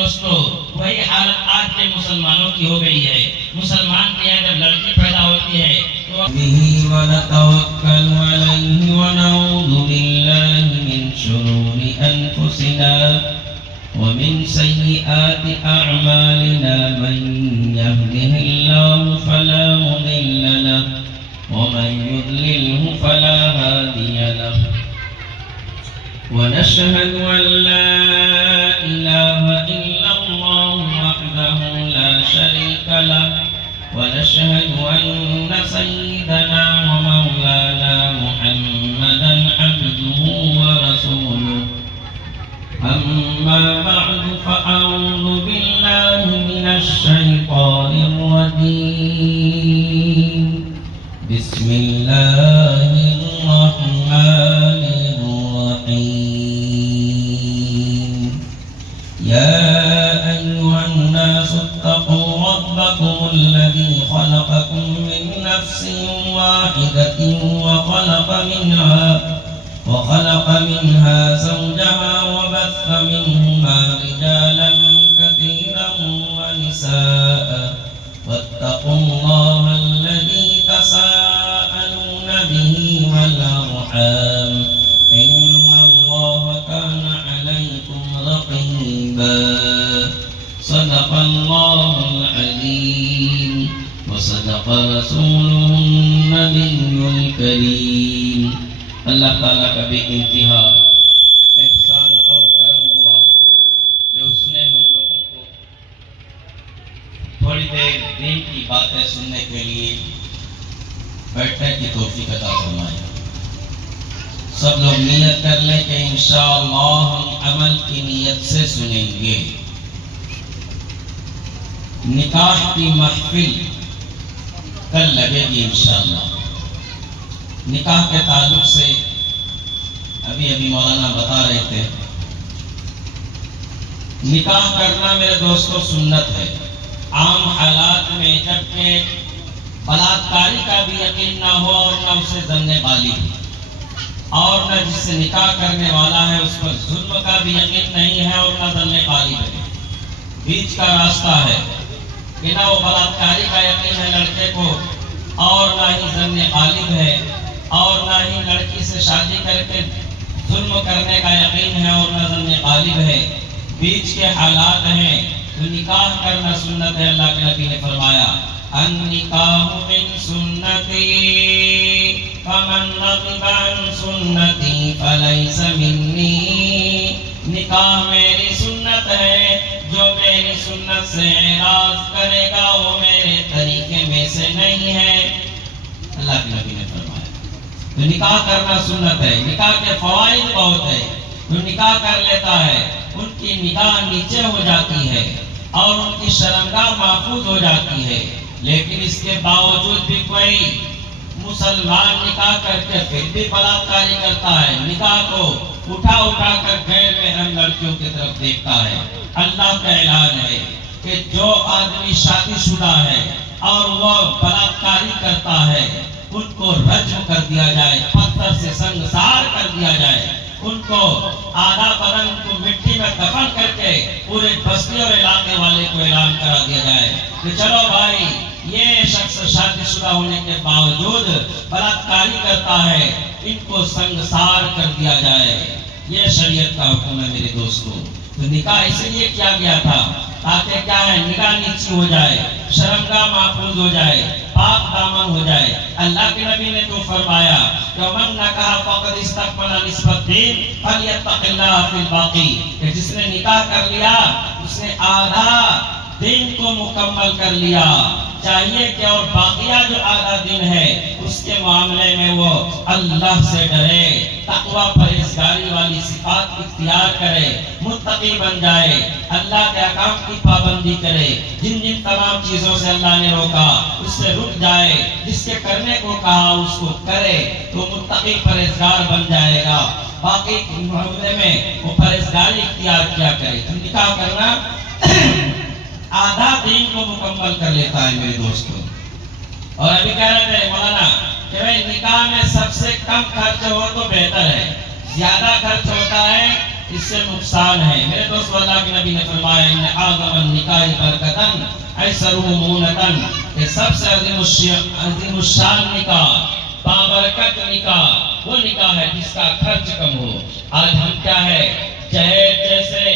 دوستو وہی حالت آج کے مسلمانوں کی ہو گئی ہے. مسلمان کے یہاں جب لڑکی پیدا ہوتی ہے تو به ونتوکل علیہ ونعوذ باللہ من شرور انفسنا ومن سیئات اعمالنا من يهده الله فلا مضل له ومن يضلله فلا هادي له ونشهد أن لا إله إلا الله وحده لا شريك له ونشهد أن سيدنا ومولانا محمدا عبده ورسوله أما بعد فأعوذ بالله من الشيطان الرجيم بسم الله الرحمن الرحيم يا أيها الناس اتقوا ربكم الذي خلقكم من نفس واحدة وخلق منها زوجها وبث منهما رجالا كثيرا ونساء واتقوا الله الذي تساءلون به والأرحام إن الله كان عليكم رقيبا صدق الله العظيم وصدق رسوله النبي الكريم. اللہ تعالیٰ کا بے انتہا احسان اور کرم ہوا کہ اس نے ہم لوگوں کو تھوڑی دیر دین کی باتیں سننے کے لیے بیٹھنے کی توفیق عطا فرمائی. سب لوگ نیت کر لیں کہ انشاءاللہ ہم عمل کی نیت سے سنیں گے. نکاح کی محفل کل لگے گی انشاءاللہ. نکاح کے تعلق سے ابھی مولانا بتا رہے تھے نکاح کرنا میرے دوستو سنت ہے. عام حالات میں جبکہ بلاکاری کا بھی یقین نہ ہو اور نہ اسے ظن غالب اور نہ جس سے نکاح کرنے والا ہے اس پر ظلم کا بھی یقین نہیں ہے اور نہ ظن غالب ہے. بیچ کا راستہ ہے کہ نہ وہ بلاکاری کا یقین ہے لڑکے کو اور نہ ہی ظن غالب ہے اور نہ ہی لڑکی سے شادی کر کے ظلم کرنے کا یقین ہے اور نہ ظن غالب ہے. بیچ کے حالات ہیں تو نکاح کرنا سنت ہے. اللہ کے نبی نے فرمایا النکاح من سنتی فمن رغب عن سنتی فلیس منی. نکاح میری سنت ہے، جو میری سنت سے اعراض کرے گا وہ میرے طریقے میں سے نہیں ہے. اللہ کے نبی نے فرمایا تو نکاح کرنا سنت ہے. نکاح کے فوائد بہت ہے. جو نکاح کر لیتا ہے ان کی نگاہ نیچے ہو جاتی ہے اور ان کی شرمگاہ محفوظ ہو جاتی ہے. لیکن اس کے باوجود بھی کوئی مسلمان نکاح کر کے پھر بھی بلاکاری کرتا ہے. نکاح کو اٹھا کر غیر محرم لڑکیوں کی طرف دیکھتا ہے. اللہ کا اعلان ہے کہ جو آدمی شادی شدہ ہے اور وہ بلاکاری کرتا ہے ان کو رجم کر دیا جائے، پتھر سے سنگسار کر دیا جائے. ان کو آدھا بدن کو مٹی میں دفن کر کے پورے بستی اور علاقے والے کو اعلان کرا دیا جائے کہ چلو بھائی یہ شخص شادی شدہ ہونے کے باوجود بلاکاری کرتا ہے، ان کو سنگسار کر دیا جائے. یہ شریعت کا حکم ہے میرے دوستو. تو نکاح اس لیے کیا گیا تھا تاکہ کیا ہے نگاہ نیچی ہو جائے، شرمگاہ محفوظ ہو جائے، پاک دامن ہو جائے. اللہ کے نبی نے تو فرمایا کہ من نکاح فقد استکمل نصف الدین فلیتق اللہ فی الباقی. کہ جس نے نکاح کر لیا اس نے آدھا دین کو مکمل کر لیا. چاہیے کہ اور باقیہ جو آدھا دن ہے اس کے معاملے میں وہ اللہ سے ڈرے، تقوی پرہیزگاری والی صفات اختیار کرے، متقی بن جائے، اللہ کے احکام کی پابندی کرے. جن تمام چیزوں سے اللہ نے روکا اس سے رک جائے، جس کے کرنے کو کہا اس کو کرے تو متقی پرہیزگار بن جائے گا. باقی معاملے میں وہ پرہیزگاری اختیار کیا کرے. تو نکاح کرنا آدھا دین کو مکمل کر لیتا ہے میرے دوستوں. اور ابھی کہہ رہے تھے مولانا کہ بھائی نکاح میں سب سے کم خرچ ہو تو بہتر ہے. زیادہ خرچ ہوتا ہے اس سے نقصان ہے۔ میرے دوستو، اللہ کے نبی نے فرمایا ان اعظم النکاح برکتن ایسرہ مونتن، کہ سب سے عظیم الشان نکاح، بابرکت نکاح وہ نکاح ہے جس کا خرچ کم ہو۔ آج ہم کیا ہے، جہیز جیسے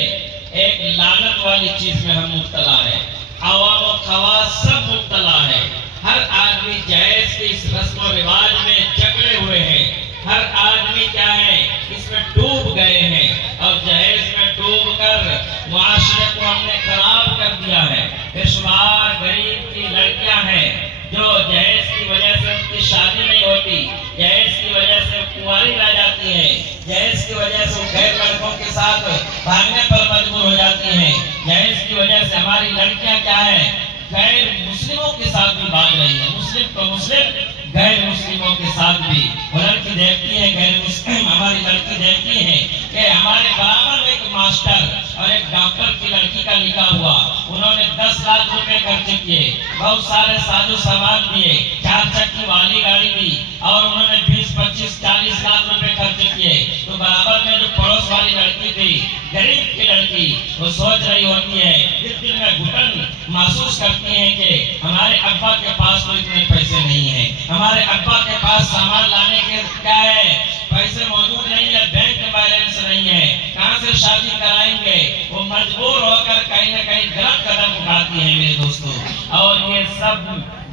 ایک لعنت والی چیز میں ہم مبتلا ہے، عوام و خواص سب مبتلا ہے۔ ہر آدمی جہیز کے اس رسم و رواج میں جکڑے ہوئے ہیں، ہر آدمی کیا ہے اس میں ڈوب گئے ہیں، اور جہیز میں ڈوب کر معاشرے کو ہم نے خراب کر دیا ہے۔ بے شمار غریب کی لڑکیاں ہیں جو جہیز کی وجہ سے ان کی شادی نہیں ہوتی، جہیز کی وجہ سے کنواری رہ جاتی ہے، جہیز کی وجہ سے غیر لڑکوں کے ساتھ بھاگنے پر مجبور ہو جاتی ہیں، جہیز کی وجہ سے ہماری لڑکیاں کیا ہے غیر مسلموں کے ساتھ بھی بھاگ رہی ہیں، مسلم تو مسلم غیر مسلموں کے ساتھ بھی۔ وہ لڑکی دیکھتی ہے غیر مسلم، ہماری لڑکی دیکھتی ہے کہ ہمارے برابر میں ایک ماسٹر اور ایک ڈاکٹر کی لڑکی کا نکاح ہوا، انہوں نے 10 لاکھ روپے خرچ کیے، بہت سارے ساز و سامان دیے، 4 چکی والی گاڑی دی، اور انہوں نے 20 25 40 لاکھ روپے خرچ کیے۔ تو برابر میں جو پڑوس والی لڑکی تھی، غریب کی لڑکی، وہ سوچ رہی ہوتی ہے، دل میں گھٹن محسوس کرتی ہے کہ ہمارے ابا کے پاس تو اتنے پیسے نہیں ہیں، ہمارے ابا کے پاس سامان لانے کے کیا ہے پیسے موجود نہیں ہے، بینک بیلنس نہیں ہے، کہاں سے شادی کرائیں گے؟ وہ مجبور ہو کر کہیں نہ کہیں غلط قدم اٹھاتی ہیں میرے دوستو۔ اور یہ سب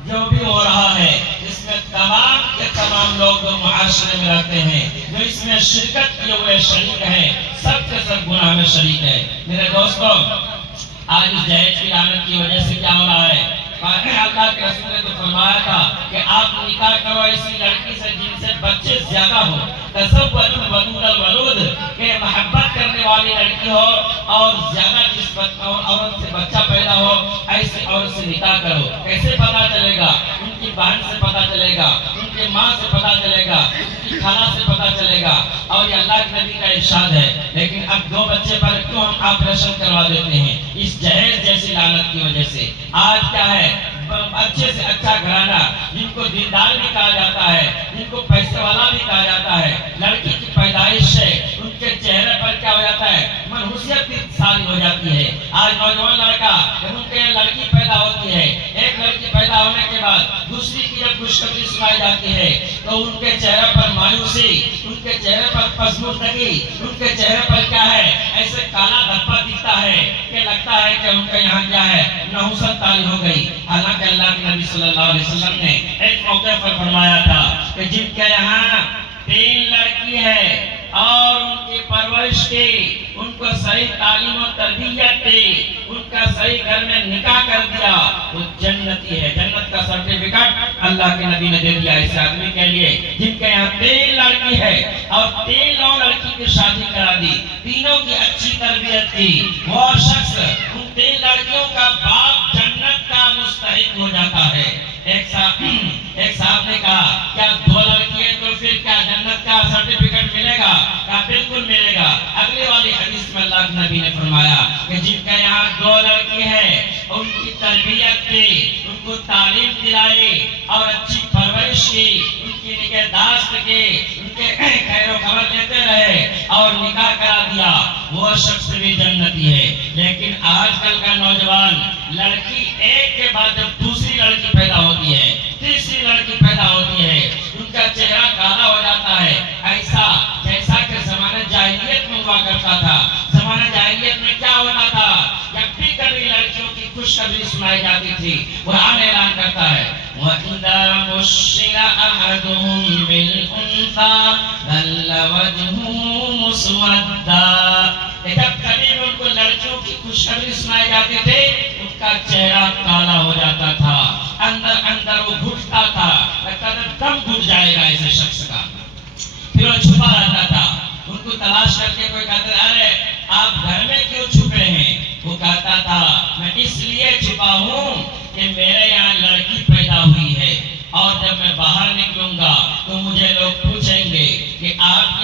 جو بھی ہو رہا ہے اس میں تمام کے تمام لوگ جو معاشرے میں رہتے ہیں، جو اس میں شرکت کیے ہوئے شریک ہیں، سب کے سب گناہ میں شریک ہے۔ میرے دوستو، آج اس جہیز کی لعنت کی وجہ سے کیا ہو رہا ہے؟ اللہ کے رسول نے تو فرمایا تھا کہ آپ نکاح کرو ایسی لڑکی سے جن سے بچے زیادہ ہو، تزوجوا الودود الولود، کہ محبت کرنے والی لڑکی ہو اور زیادہ جس عورت سے بچہ پیدا ہو، ایسی عورت سے نکاح کرو۔ کیسے پتا چلے گا؟ ان کی بہن سے پتا چلے گا، ان کی ماں سے پتا چلے گا، ان کی خالہ سے پتا چلے گا، اور یہ اللہ کے نبی کا ارشاد ہے۔ لیکن اب 2 بچے پر کیوں ہم آپریشن کروا دیتے ہیں؟ اس جہیز جیسی لعنت کی وجہ سے۔ آج کیا ہے، اچھے سے اچھا گھرانہ، جن کو دیندار بھی کہا جاتا ہے، جن کو پیسے والا بھی کہا جاتا ہے، لڑکی کی پیدائش سے ان کے چہرے پر کیا ہو جاتا ہے، منحوسیت کی ساری ہو جاتی ہے۔ آج نوجوان لڑکا جب ان کے یہاں لڑکی پیدا ہوتی ہے، ایک لڑکی پیدا ہونے کے بعد دوسری کی جب خوشخبری سنائی جاتی ہے تو ان کے چہرے پر مایوسی، ان کے چہرے پر پسماندگی، ان کے چہرے پر کیا ہے ایسے کالا دھبا دکھتا ہے کہ لگتا ہے کہ ان کے یہاں کیا ہے نحوست طاری ہو گئی۔ حالانکہ اللہ کے نبی صلی اللہ علیہ وسلم نے ایک موقع پر فرمایا تھا کہ جن کے یہاں 3 لڑکی ہے اور ان کی پرورش کی، ان کو صحیح تعلیم و تربیت دی، ان کا صحیح گھر میں نکاح کر دیا، وہ جنتی ہے۔ جنت کا سرٹیفکیٹ اللہ کے نبی نے دے دیا اس آدمی کے لیے جن کے یہاں 3 لڑکی ہے اور 3 لڑکی کی شادی کرا دی، تینوں کی اچھی تربیت کی، وہ شخص ان 3 لڑکیوں کا باپ جنت کا مستحق ہو جاتا ہے۔ ایک صاحب نے کہا کیا 2 لڑکی ہے تو پھر کیا جنت کا سرٹیفکیٹ ملے گا؟ کہا بالکل ملے گا۔ اگلی والی حدیث میں اللہ کے نبی نے فرمایا کہ جن کے یہاں 2 لڑکی ہے، ان کی تربیت کی، ان کو تعلیم دلائی اور اچھی پرورش کی، ان کی نگہداشت کی، ان کے خیر و خبر دیتے رہے اور نکاح کرا دیا، وہ شخص بھی جنتی ہے۔ لیکن آج کل کا نوجوان لڑکی ایک کے بعد جب دوسری لڑکی پیدا ہوتی ہے، تیسری لڑکی پیدا ہوتی ہے، ان کا چہرہ کالا ہو جاتا ہے، ایسا جیسا کہ زمانہ جاہلیت میں ہوا کرتا تھا۔ زمانہ جاہلیت میں کیا ہوتا تھا؟ جب بھی کبھی لڑکیوں کی خوشخبری سنائی جاتی تھی، قرآن اعلان کرتا ہے وَإِذَا بُشِّرَ أَحَدُهُم بِالْأُنثَىٰ ظَلَّ وَجْهُهُ مُسْوَدًّا، جب کبھی ان کو لڑکیوں کی خوشخبری سنائی جاتی تھی، ان کا چہرہ کالا ہو جاتا تھا، اندر اندر وہ گھٹتا تھا، لگتا تھا دم گھٹ جائے گا ایسے شخص کا، پھر وہ چھپا رہتا تھا۔ ان کو تلاش کر کے کوئی کہتا تھا ارے آپ گھر میں کیوں چھپے ہیں؟ وہ کہتا تھا میں اس لیے چھپا ہوں کہ میرے یہاں لڑکی پیدا ہوئی ہے، اور جب میں باہر نکلوں گا تو مجھے لوگ پوچھیں گے کہ آپ